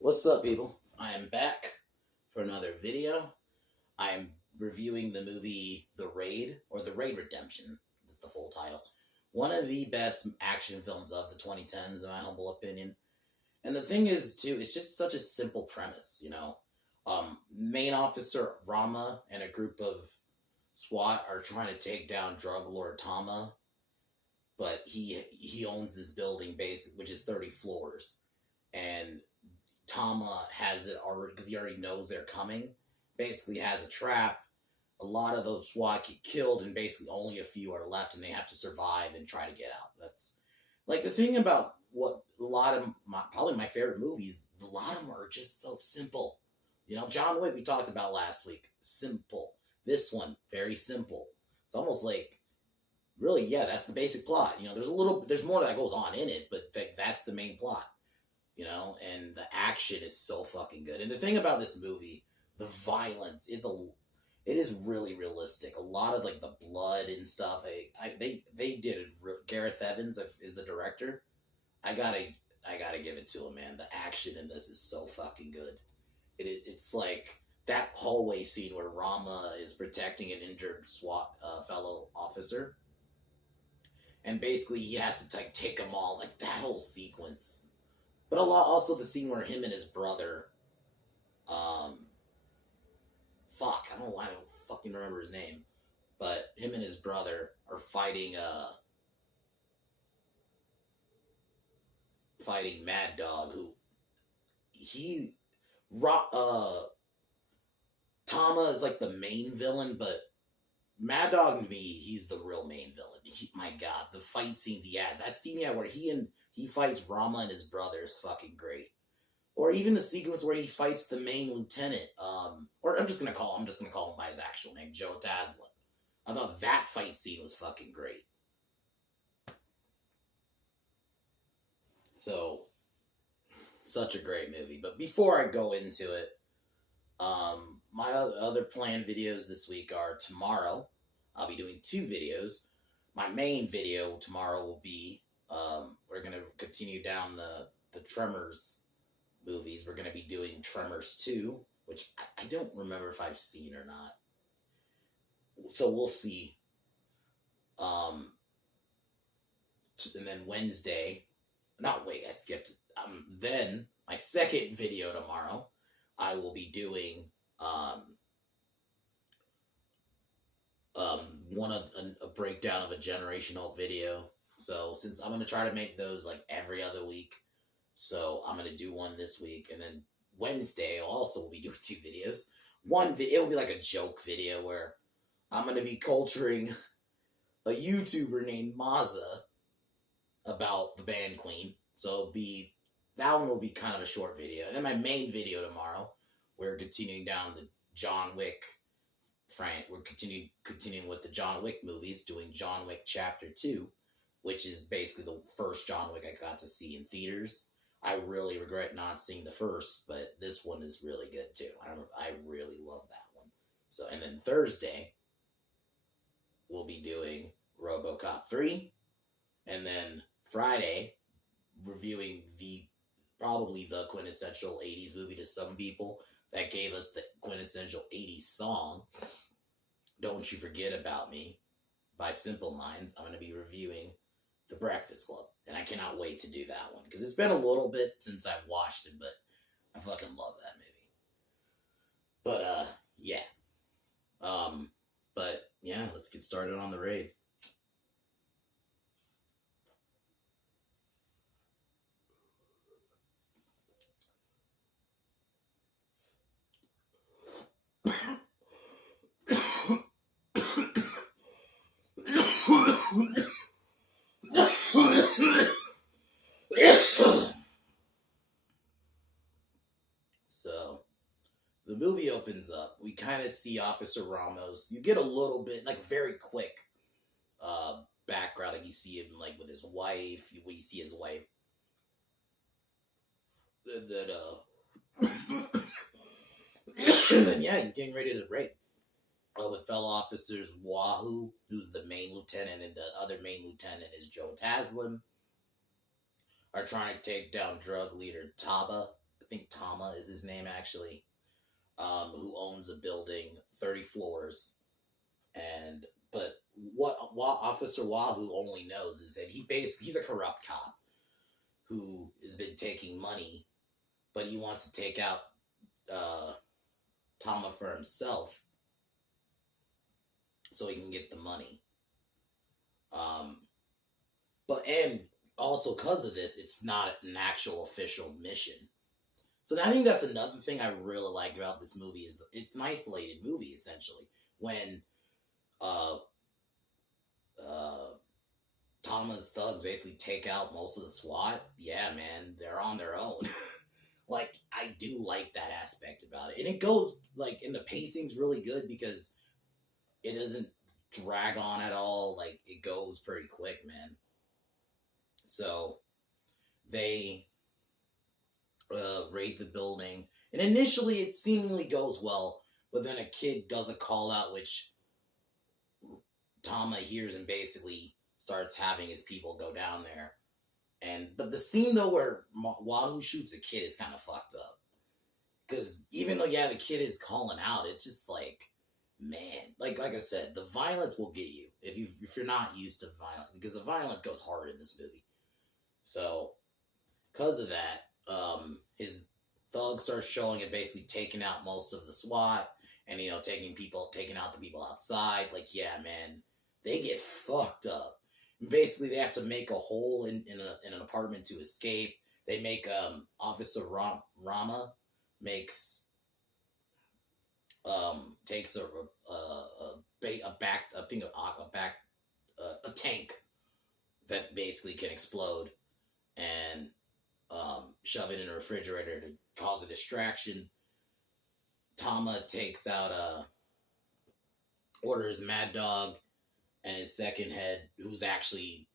What's up, people? I am back for another video. I am reviewing the movie The Raid, or The Raid Redemption is the full title. One of the best action films of the 2010s, in my humble opinion. And the thing is, too, it's just such a simple premise. Main officer Rama and a group of SWAT are trying to take down drug lord Tama, but he owns this building, which is 30 floors, and Tama has it already because he already knows they're coming. Basically, has a trap. A lot of those SWAT get killed, and basically only a few are left, and they have to survive and try to get out. That's like the thing about what a lot of probably my favorite movies. A lot of them are just so simple. John Wick we talked about last week. Simple. This one very simple. It's almost like really, yeah, that's the basic plot. There's more that goes on in it, but that's the main plot. And the action is so fucking good. And the thing about this movie, the violence, it is really realistic. A lot of like the blood and stuff. They did it. Gareth Evans is the director. I gotta give it to him, man. The action in this is so fucking good. It's like that hallway scene where Rama is protecting an injured SWAT fellow officer, and basically he has to take them all. Like that whole sequence. But a lot also the scene where him and his brother, I don't know why I don't fucking remember his name, but him and his brother are fighting Mad Dog, who Tama is like the main villain, but Mad Dog to me, he's the real main villain. My God, the fight scenes he has, that scene where he fights Rama and his brother is fucking great. Or even the sequence where he fights the main lieutenant, or I'm just gonna call him by his actual name, Joe Taslim. I thought that fight scene was fucking great. So, such a great movie. But before I go into it, my other planned videos this week are tomorrow. I'll be doing 2 videos. My main video tomorrow will be we're gonna continue down the Tremors movies. We're gonna be doing Tremors 2, which I don't remember if I've seen or not. So we'll see. And then Wednesday, I skipped. Then my second video tomorrow, I will be doing a breakdown of a generational video. So since I'm gonna try to make those like every other week, so I'm gonna do one this week, and then Wednesday I'll also be doing 2 videos. One video will be like a joke video where I'm gonna be culturing a YouTuber named Maza about the band Queen. So that one will be kind of a short video. And then my main video tomorrow, we're continuing down the John Wick. We're continuing with the John Wick movies, doing John Wick Chapter 2, which is basically the first John Wick I got to see in theaters. I really regret not seeing the first, but this one is really good too. I really love that one. So, and then Thursday, we'll be doing RoboCop 3, and then Friday, reviewing probably the quintessential 80s movie to some people that gave us the quintessential 80s song, Don't You Forget About Me, by Simple Minds. I'm going to be reviewing The Breakfast Club, and I cannot wait to do that one, because it's been a little bit since I've watched it, but I fucking love that movie. But, yeah. But, yeah, let's get started on The Raid. So, the movie opens up. We kind of see Officer Ramos. You get a little bit, like, very quick background. Like, you see him, like, with his wife. We see his wife. And then, yeah, he's getting ready to raid. With fellow officers Wahoo, who's the main lieutenant, and the other main lieutenant is Joe Taslim, are trying to take down drug leader think Tama is his name actually, who owns a building, 30 floors, and but what Officer Wahoo only knows is that he's a corrupt cop who has been taking money, but he wants to take out Tama for himself so he can get the money. And also because of this, it's not an actual official mission. So I think that's another thing I really like about this movie is it's an isolated movie essentially. When Tama's thugs basically take out most of the SWAT, yeah, man, they're on their own. Like, I do like that aspect about it. And it goes, like, and the pacing's really good because it doesn't drag on at all. Like, it goes pretty quick, man. So, they raid the building. And initially, it seemingly goes well. But then a kid does a call out, which Tama hears and basically starts having his people go down there. But the scene though where Wahoo shoots a kid is kind of fucked up. Because even though the kid is calling out, it's just like, man, like I said, the violence will get you if you're not used to violence, because the violence goes hard in this movie. So because of that, his thug starts showing it, basically taking out most of the SWAT, and taking out the people outside. Like, yeah, man, they get fucked up. Basically, they have to make a hole in an apartment to escape. They make Officer Rama takes a tank that basically can explode and shove it in a refrigerator to cause a distraction. Tama takes out orders Mad Dog and his second head, who's actually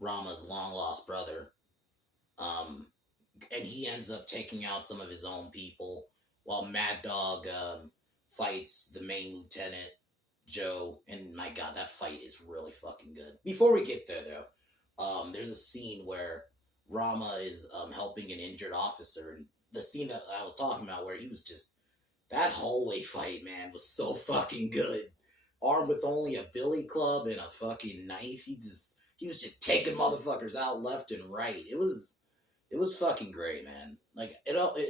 Rama's long-lost brother. And he ends up taking out some of his own people, while Mad Dog fights the main lieutenant, Joe. And my God, that fight is really fucking good. Before we get there, though, there's a scene where Rama is helping an injured officer. And the scene that I was talking about where he was just... That hallway fight, man, was so fucking good. Armed with only a billy club and a fucking knife, he was just taking motherfuckers out left and right. It was fucking great, man. Like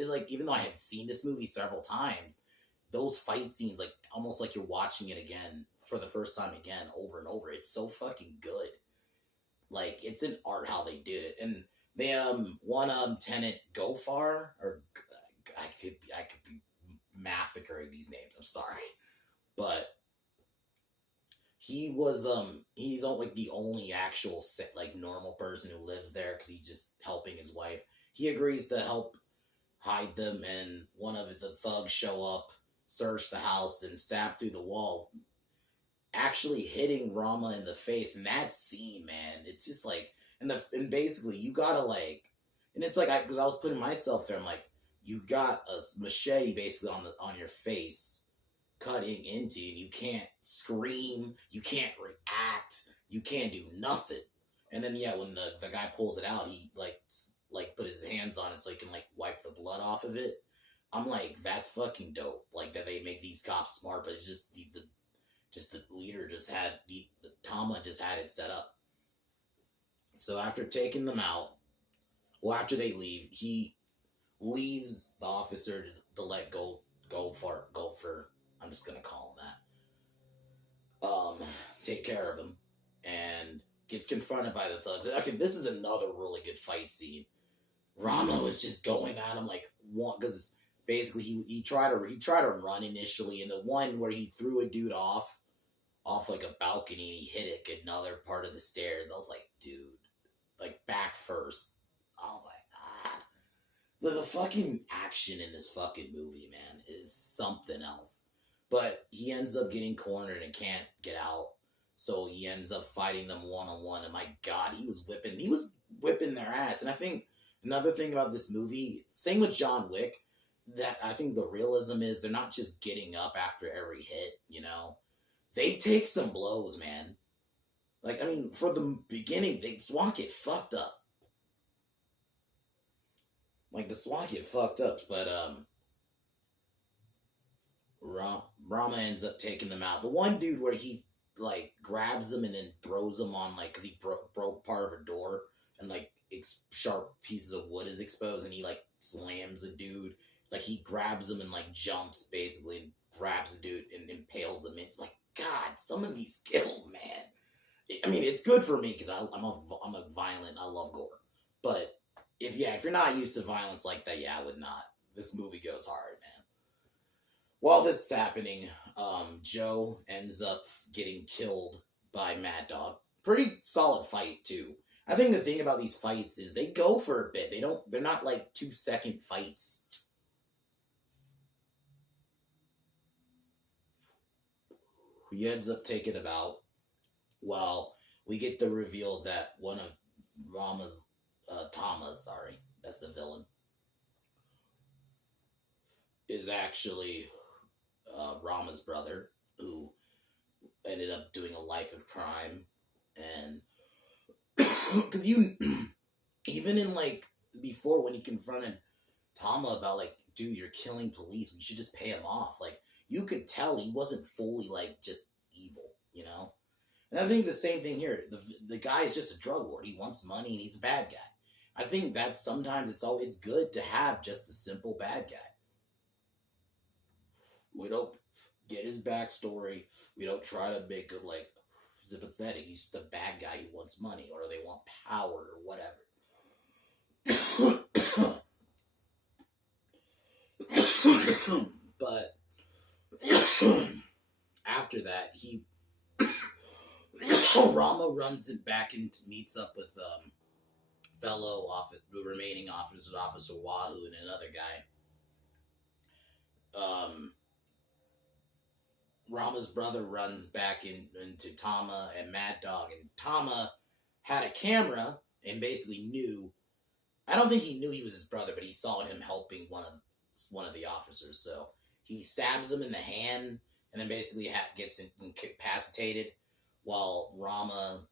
like even though I had seen this movie several times, those fight scenes, like almost like you're watching it again for the first time again, over and over. It's so fucking good. Like, it's an art how they did it. And they one Tenant Gofar, or I could be massacring these names. I'm sorry, but he's like the only actual like normal person who lives there because he's just helping his wife. He agrees to help hide them, and one of the thugs show up, search the house, and stab through the wall, actually hitting Rama in the face. And that scene, man, it's just like, and basically you gotta like, and it's like, because I was putting myself there, I'm like, you got a machete basically on your face, cutting into you. You can't scream, you can't react, you can't do nothing. And then when the guy pulls it out, he like put his hands on it so he can like wipe the blood off of it. I'm like, that's fucking dope. Like, that they make these cops smart, but it's just the leader just had the Tama just had it set up. So after taking them out, after they leave, he leaves the officer to let go for I'm just gonna call him that. Take care of him, and gets confronted by the thugs. And okay, this is another really good fight scene. Rama was just going at him like one, because basically he tried to run initially, and the one where he threw a dude off like a balcony and he hit another part of the stairs. I was like, dude, like, back first. I was like, the fucking action in this fucking movie, man, is something else. But he ends up getting cornered and can't get out. So he ends up fighting them one-on-one. And my God, he was whipping their ass. And I think another thing about this movie, same with John Wick, that I think the realism is they're not just getting up after every hit, They take some blows, man. Like, I mean, for the beginning, they SWAT get fucked up. Like the SWAT get fucked up, but Rama ends up taking them out. The one dude where he like grabs them and then throws them on like because he broke part of a door and like sharp pieces of wood is exposed and he like slams a dude. Like he grabs him and like jumps basically and grabs the dude and impales him. It's like God, some of these kills, man. I mean, it's good for me because I'm a violent. I love gore, but if you're not used to violence like that, yeah, I would not. This movie goes hard, man. While this is happening, Joe ends up getting killed by Mad Dog. Pretty solid fight too. I think the thing about these fights is they go for a bit. They're not like 2-second fights. He ends up taking him out. Well, we get the reveal that one of Rama's Tama, sorry, that's the villain, is actually Rama's brother, who ended up doing a life of crime, and because you, even in like before when he confronted Tama about like, dude, you're killing police, we should just pay him off. Like you could tell he wasn't fully like just evil, you know. And I think the same thing here. The guy is just a drug lord. He wants money and he's a bad guy. I think that sometimes it's good to have just a simple bad guy. We don't get his backstory. We don't try to make him like sympathetic. He's the bad guy who wants money or they want power or whatever. But after that, Rama runs it back and meets up with the remaining officer, Officer Wahoo, and another guy. Rama's brother runs back into Tama and Mad Dog, and Tama had a camera and basically knew. I don't think he knew he was his brother, but he saw him helping one of the officers. So he stabs him in the hand, and then basically gets incapacitated, while Rama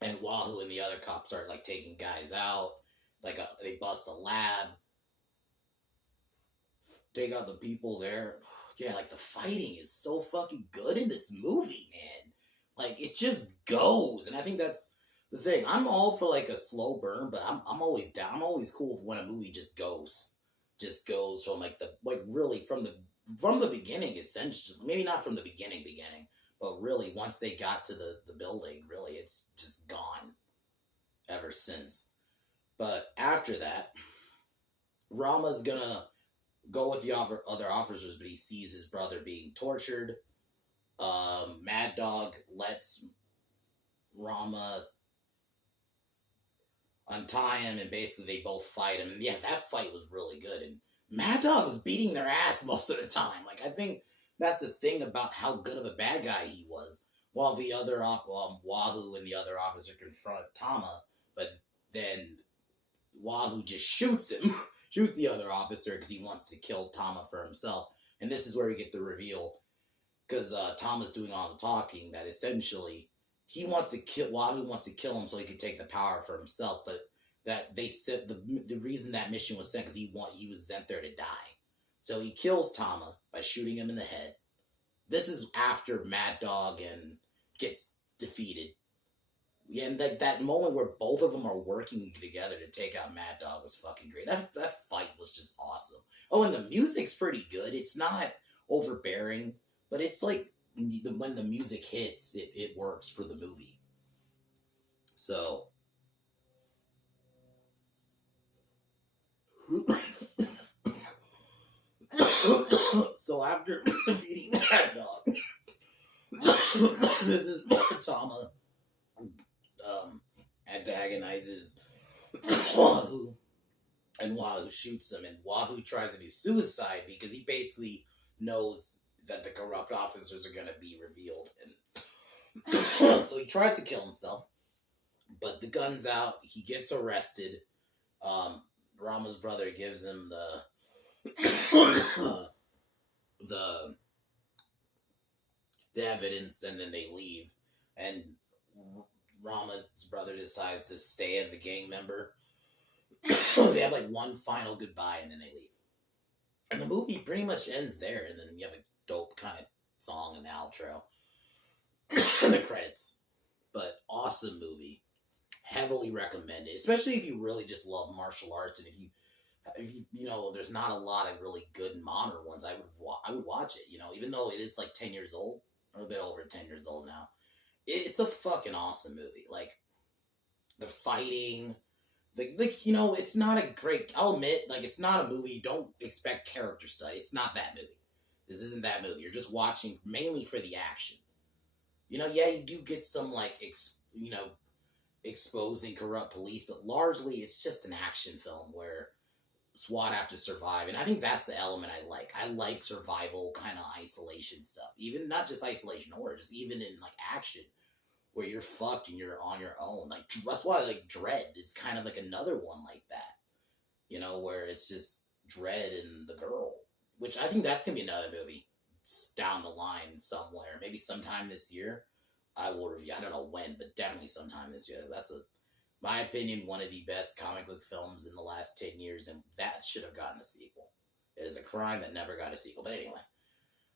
and Wahoo and the other cops start like taking guys out. Like they bust a lab, take out the people there. Yeah, like the fighting is so fucking good in this movie, man. Like it just goes, and I think that's the thing. I'm all for like a slow burn, but I'm always down. I'm always cool when a movie just goes from like really from the beginning, essentially. Maybe not from the beginning, but really once they got to the building, really it's just gone ever since. But after that, Rama's gonna go with the other officers, but he sees his brother being tortured. Mad Dog lets Rama untie him, and basically they both fight him. And yeah, that fight was really good, and Mad Dog was beating their ass most of the time. Like I think that's the thing about how good of a bad guy he was. While the other Wahoo and the other officer confront Tama, but then Wahoo just shoots him. Shoots the other officer because he wants to kill Tama for himself. And this is where we get the reveal, because Tama's doing all the talking, that essentially Wahoo wants to kill him so he can take the power for himself, but that they said the reason that mission was sent because he was sent there to die. So he kills Tama by shooting him in the head. This is after Mad Dog and gets defeated. Yeah, and that moment where both of them are working together to take out Mad Dog was fucking great. That fight was just awesome. Oh, and the music's pretty good. It's not overbearing, but it's like when the music hits, it works for the movie. So, so after defeating Mad Dog, this is Tama antagonizes Wahoo, and Wahoo shoots him, and Wahoo tries to do suicide because he basically knows that the corrupt officers are going to be revealed, and so he tries to kill himself, but the gun's out. He gets arrested. Rama's brother gives him the evidence, and then they leave, and Rama's brother decides to stay as a gang member They have like one final goodbye and then they leave. And the movie pretty much ends there, and then you have a dope kind of song and outro. The credits. But awesome movie. Heavily recommended, especially if you really just love martial arts, and if you know, there's not a lot of really good modern ones. I would watch it. You know, even though it is like 10 years old, or a bit over 10 years old now. It's a fucking awesome movie. Like the fighting, like you know, it's not a great. I'll admit, like it's not a movie. Don't expect character study. It's not that movie. This isn't that movie. You're just watching mainly for the action. You know, yeah, you do get some like exposing corrupt police, but largely it's just an action film where SWAT have to survive, and I think that's the element I like. I like survival kind of isolation stuff, even not just isolation horror, just even in like action where you're fucked and you're on your own. Like that's why like Dread is kind of like another one like that, you know, where it's just Dread and the girl, which I think that's gonna be another movie down the line somewhere, maybe sometime this year. I will review. I don't know when, but definitely sometime this year. That's my opinion, one of the best comic book films in the last 10 years, and that should have gotten a sequel. It is a crime that never got a sequel. But anyway,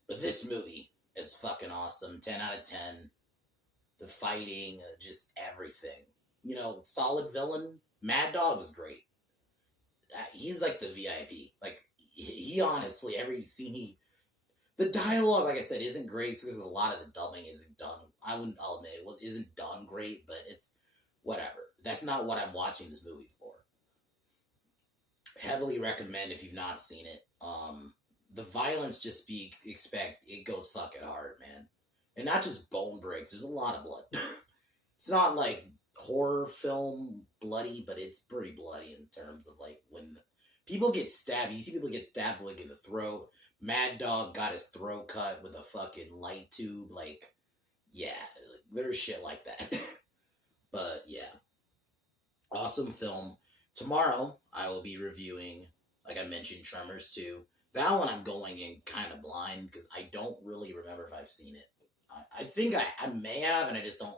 but this movie is fucking awesome. 10 out of 10. The fighting, just everything. You know, solid villain. Mad Dog was great. He's like the VIP. Like, he honestly, every scene the dialogue, like I said, isn't great because a lot of the dubbing isn't done. I'll admit, it isn't done great, but it's whatever. That's not what I'm watching this movie for. Heavily recommend if you've not seen it. The violence it goes fucking hard, man. And not just bone breaks, there's a lot of blood. It's not like horror film bloody, but it's pretty bloody in terms of like when people get stabbed. You see people get stabbed like in the throat. Mad Dog got his throat cut with a fucking light tube. Like, yeah, there's shit like that. But yeah, awesome film. Tomorrow I will be reviewing, like I mentioned, Tremors 2. That one I'm going in kind of blind because I don't really remember if I've seen it. I think I may have, and I just don't.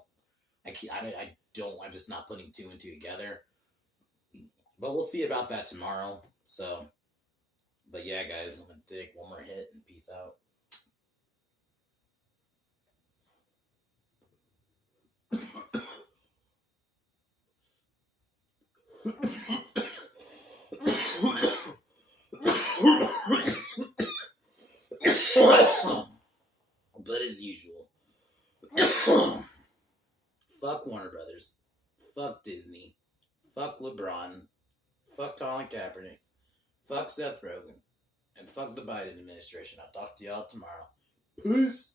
I'm just not putting two and two together. But we'll see about that tomorrow. So, but yeah, guys, I'm gonna take one more hit and peace out. But as usual, fuck Warner Brothers, fuck Disney, fuck LeBron, fuck Colin Kaepernick, fuck Seth Rogen, and fuck the Biden administration. I'll talk to y'all tomorrow. Peace.